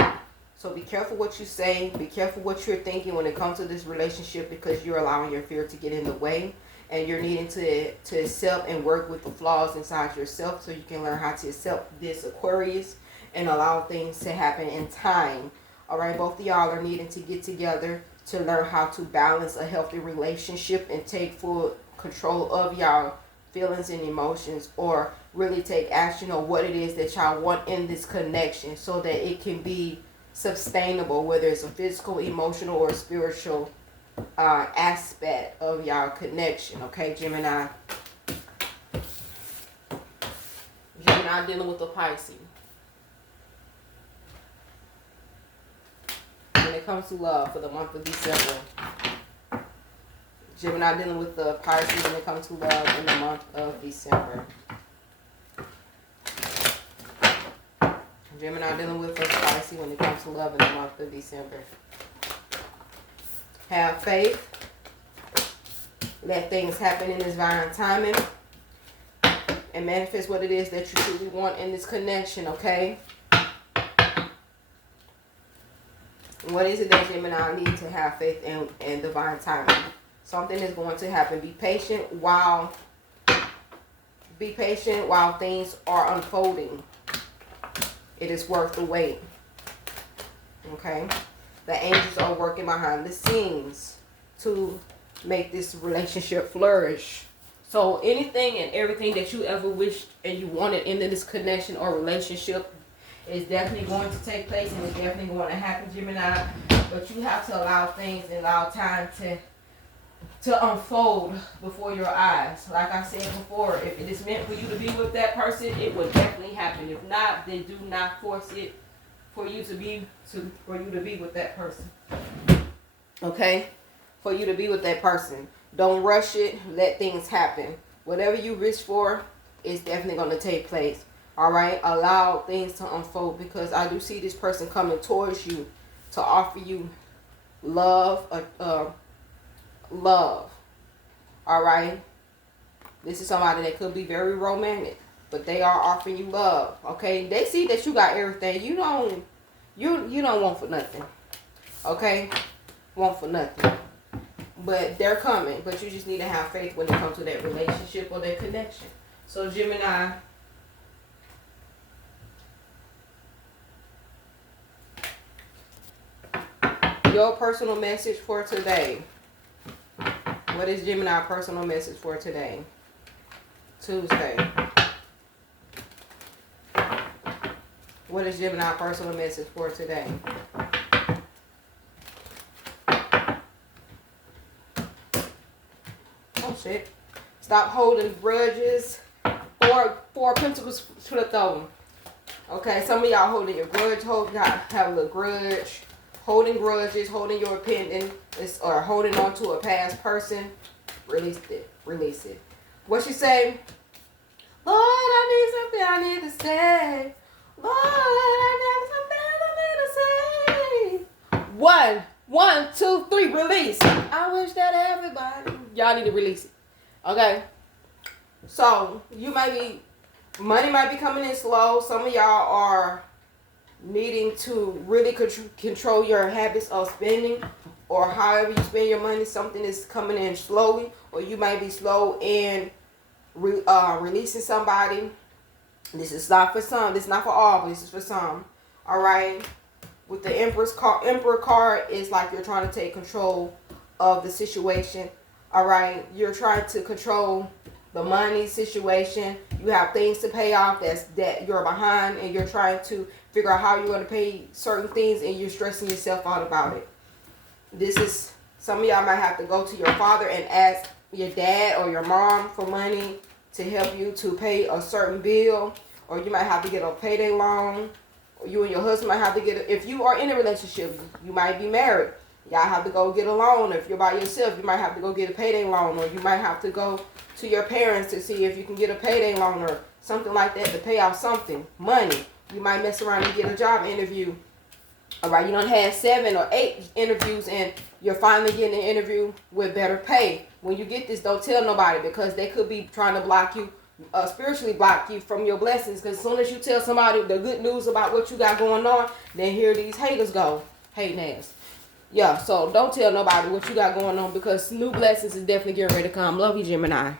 So be careful what you say. Be careful what you're thinking when it comes to this relationship, because you're allowing your fear to get in the way. And you're needing to accept and work with the flaws inside yourself, so you can learn how to accept this, Aquarius, and allow things to happen in time. All right, both of y'all are needing to get together to learn how to balance a healthy relationship and take full control of y'all feelings and emotions, or really take action on what it is that y'all want in this connection, so that it can be sustainable, whether it's a physical, emotional, or spiritual aspect of y'all connection. Okay, Gemini. Gemini dealing with the Pisces. When it comes to love for the month of December, Gemini dealing with the Pisces when it comes to love in the month of December. Gemini dealing with the Pisces when it comes to love in the month of December. Have faith. Let things happen in divine timing. And manifest what it is that you truly want in this connection, okay? What is it that Gemini needs to have faith in divine timing? Something is going to happen. Be patient while things are unfolding. It is worth the wait. Okay? The angels are working behind the scenes to make this relationship flourish. So anything and everything that you ever wished and you wanted in this connection or relationship is definitely going to take place, and it's definitely going to happen, Gemini. But you have to allow things and allow time to unfold before your eyes. Like I said before, if it is meant for you to be with that person, it will definitely happen. If not, then do not force it for you to be with that person. Okay? For you to be with that person. Don't rush it. Let things happen. Whatever you wish for is definitely going to take place. All right? Allow things to unfold, because I do see this person coming towards you to offer you love. Love. All right? This is somebody that could be very romantic, but they are offering you love. Okay? They see that you got everything. You don't want for nothing. Okay? Want for nothing. But they're coming. But you just need to have faith when it comes to that relationship or that connection. So Gemini, your personal message for today. What is Gemini personal message for today? Tuesday. What is Gemini personal message for today? Oh shit. Stop holding grudges. Four Pentacles flipped over. Okay, some of y'all holding your grudge, have a little grudge, holding grudges, holding your opinion, or holding on to a past person. Release it. Release it. What she say? Lord, I need something I need to say. Lord, I got something I need to say. 1, 2, 3, release. I wish that everybody. Y'all need to release it. Okay? So, money might be coming in slow. Some of y'all are needing to really control your habits of spending. or however you spend your money, something is coming in slowly, or you might be slow in releasing somebody. This is not for some. This is not for all, but this is for some. All right. With the Emperor card, it's like you're trying to take control of the situation. All right. You're trying to control the money situation. You have things to pay off that you're behind, and you're trying to figure out how you're going to pay certain things, and you're stressing yourself out about it. This is, some of y'all might have to go to your father and ask your dad or your mom for money to help you to pay a certain bill, or you might have to get a payday loan, or you and your husband might have to get if you are in a relationship, you might be married, y'all have to go get a loan. If you're by yourself, you might have to go get a payday loan, or you might have to go to your parents to see if you can get a payday loan or something like that to pay off something, money. You might mess around and get a job interview. All right, you done had 7 or 8 interviews, and you're finally getting an interview with better pay. When you get this, don't tell nobody, because they could be trying to block you, spiritually block you from your blessings. Because as soon as you tell somebody the good news about what you got going on, then here these haters go, hating ass. Yeah, so don't tell nobody what you got going on, because new blessings is definitely getting ready to come. Love you, Gemini.